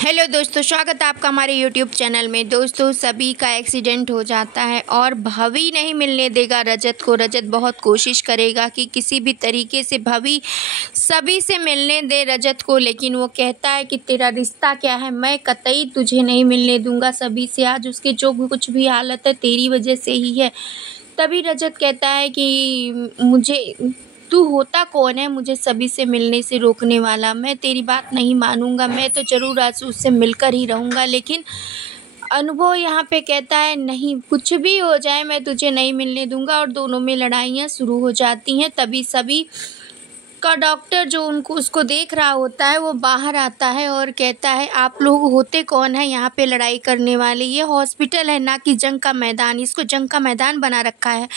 Hello दोस्तों, स्वागत है आपका हमारे यूट्यूब चैनल में। दोस्तों, सभी का एक्सीडेंट हो जाता है और भवी नहीं मिलने देगा रजत को। रजत बहुत कोशिश करेगा कि किसी भी तरीके से भवी सभी से मिलने दे रजत को, लेकिन वो कहता है कि तेरा रिश्ता क्या है, मैं कतई तुझे नहीं मिलने दूंगा सभी से। आज उसके जो कुछ भी हालत है तेरी वजह से ही है। तभी रजत कहता है कि मुझे तू होता कौन है मुझे सभी से मिलने से रोकने वाला। मैं तेरी बात नहीं मानूंगा, मैं तो ज़रूर आज उससे मिलकर ही रहूँगा। लेकिन अनुभव यहाँ पे कहता है नहीं, कुछ भी हो जाए मैं तुझे नहीं मिलने दूंगा। और दोनों में लड़ाइयाँ शुरू हो जाती हैं। तभी सभी का डॉक्टर जो उसको देख रहा होता है वो बाहर आता है और कहता है आप लोग होते कौन है यहाँ पे लड़ाई करने वाले। ये हॉस्पिटल है ना कि जंग का मैदान, इसको जंग का मैदान बना रखा है।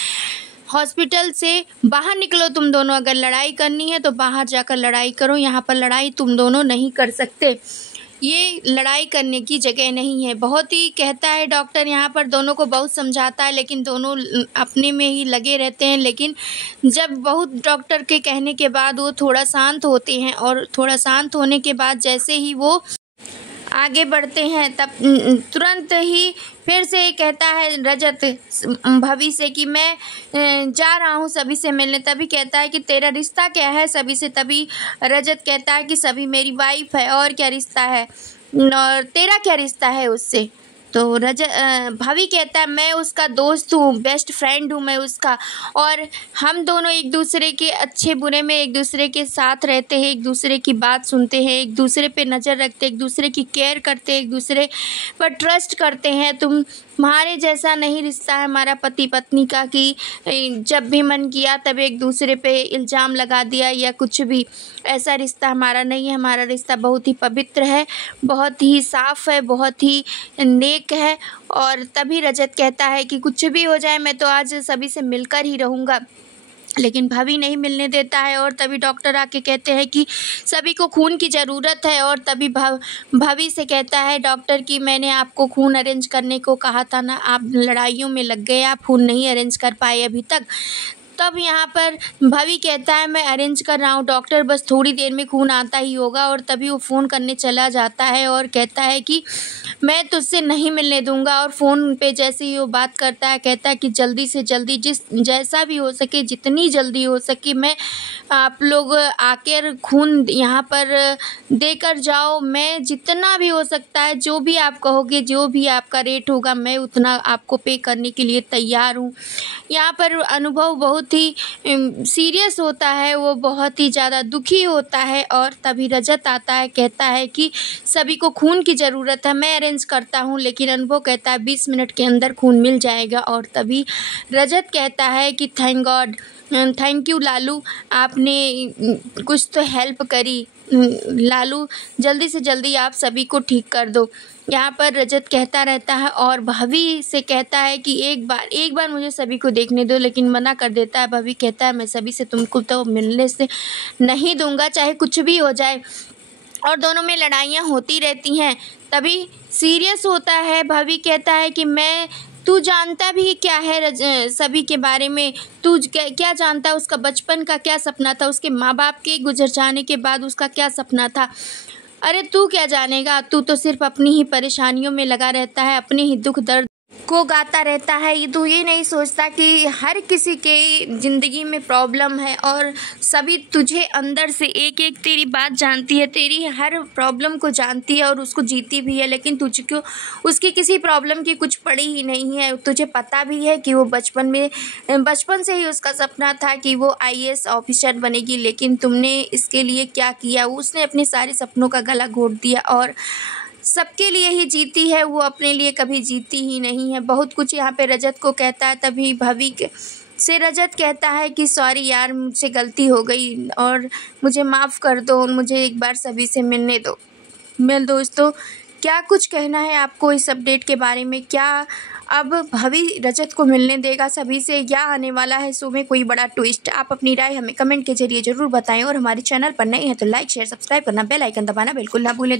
हॉस्पिटल से बाहर निकलो तुम दोनों, अगर लड़ाई करनी है तो बाहर जाकर लड़ाई करो, यहाँ पर लड़ाई तुम दोनों नहीं कर सकते, ये लड़ाई करने की जगह नहीं है। बहुत ही कहता है डॉक्टर, यहाँ पर दोनों को बहुत समझाता है लेकिन दोनों अपने में ही लगे रहते हैं। लेकिन जब बहुत डॉक्टर के कहने के बाद वो थोड़ा शांत होते हैं और थोड़ा शांत होने के बाद जैसे ही वो आगे बढ़ते हैं तब तुरंत ही फिर से कहता है रजत भवी से कि मैं जा रहा हूँ सभी से मिलने। तभी कहता है कि तेरा रिश्ता क्या है सभी से। तभी रजत कहता है कि सभी मेरी वाइफ है, और क्या रिश्ता है, और तेरा क्या रिश्ता है उससे। तो भवी कहता है मैं उसका दोस्त हूँ, बेस्ट फ्रेंड हूँ मैं उसका, और हम दोनों एक दूसरे के अच्छे बुरे में एक दूसरे के साथ रहते हैं, एक दूसरे की बात सुनते हैं, एक दूसरे पे नज़र रखते हैं, एक दूसरे की केयर करते हैं, एक दूसरे पर ट्रस्ट करते हैं। तुम्हारे जैसा नहीं रिश्ता है हमारा पति पत्नी का कि जब भी मन किया तब एक दूसरे पे इल्ज़ाम लगा दिया या कुछ भी। ऐसा रिश्ता हमारा नहीं है। हमारा रिश्ता बहुत ही पवित्र है, बहुत ही साफ़ है, बहुत ही नेक है। और तभी रजत कहता है कि कुछ भी हो जाए मैं तो आज सभी से मिलकर ही रहूँगा, लेकिन भवी नहीं मिलने देता है। और तभी डॉक्टर आके कहते हैं कि सभी को खून की ज़रूरत है। और तभी भवी से कहता है डॉक्टर कि मैंने आपको खून अरेंज करने को कहा था ना, आप लड़ाइयों में लग गए, आप खून नहीं अरेंज कर पाए अभी तक। तब यहाँ पर भवी कहता है मैं अरेंज कर रहा हूँ डॉक्टर, बस थोड़ी देर में खून आता ही होगा। और तभी वो फ़ोन करने चला जाता है और कहता है कि मैं तुझसे नहीं मिलने दूंगा। और फ़ोन पे जैसे ही वो बात करता है कहता है कि जल्दी से जल्दी जैसा भी हो सके, जितनी जल्दी हो सके मैं आप लोग आकर खून यहाँ पर देकर जाओ। मैं जितना भी हो सकता है, जो भी आप कहोगे, जो भी आपका रेट होगा, मैं उतना आपको पे करने के लिए तैयार हूँ। यहाँ पर अनुभव बहुत ही सीरियस होता है, वो बहुत ही ज़्यादा दुखी होता है। और तभी रजत आता है, कहता है कि सभी को खून की ज़रूरत है, मैं अरेंज करता हूँ। लेकिन अनुभव कहता है 20 मिनट के अंदर खून मिल जाएगा। और तभी रजत कहता है कि thank God, thank you Lalu, आपने कुछ तो हेल्प करी। लालू जल्दी से जल्दी आप सभी को ठीक कर दो। यहाँ पर रजत कहता रहता है और भवी से कहता है कि एक बार मुझे सभी को देखने दो, लेकिन मना कर देता है। भवी कहता है मैं सभी से तुमको तो मिलने से नहीं दूंगा, चाहे कुछ भी हो जाए। और दोनों में लड़ाइयाँ होती रहती हैं। तभी सीरियस होता है। भवी कहता है कि तू जानता भी क्या है सभी के बारे में, तू क्या जानता है, उसका बचपन का क्या सपना था, उसके माँ बाप के गुजर जाने के बाद उसका क्या सपना था। अरे तू क्या जानेगा, तू तो सिर्फ अपनी ही परेशानियों में लगा रहता है, अपने ही दुख दर्द को गाता रहता है। तू ये नहीं सोचता कि हर किसी के ज़िंदगी में प्रॉब्लम है और सभी तुझे अंदर से एक एक तेरी बात जानती है, तेरी हर प्रॉब्लम को जानती है और उसको जीती भी है। लेकिन तुझको उसकी किसी प्रॉब्लम की कुछ पड़ी ही नहीं है। तुझे पता भी है कि वो बचपन से ही उसका सपना था कि वो IAS ऑफिसर बनेगी, लेकिन तुमने इसके लिए क्या किया। उसने अपने सारे सपनों का गला घोट दिया और सबके लिए ही जीती है, वो अपने लिए कभी जीती ही नहीं है। बहुत कुछ यहाँ पे रजत को कहता है। तभी भवी से रजत कहता है कि सॉरी यार, मुझसे गलती हो गई और मुझे माफ़ कर दो, मुझे एक बार सभी से मिलने दो। दोस्तों, क्या कुछ कहना है आपको इस अपडेट के बारे में? क्या अब भवी रजत को मिलने देगा सभी से, या आने वाला है शो में कोई बड़ा ट्विस्ट? आप अपनी राय हमें कमेंट के जरिए ज़रूर बताएं। और हमारे चैनल पर नए हैं तो लाइक शेयर सब्सक्राइब करना, बेल आइकन दबाना बिल्कुल ना भूलें।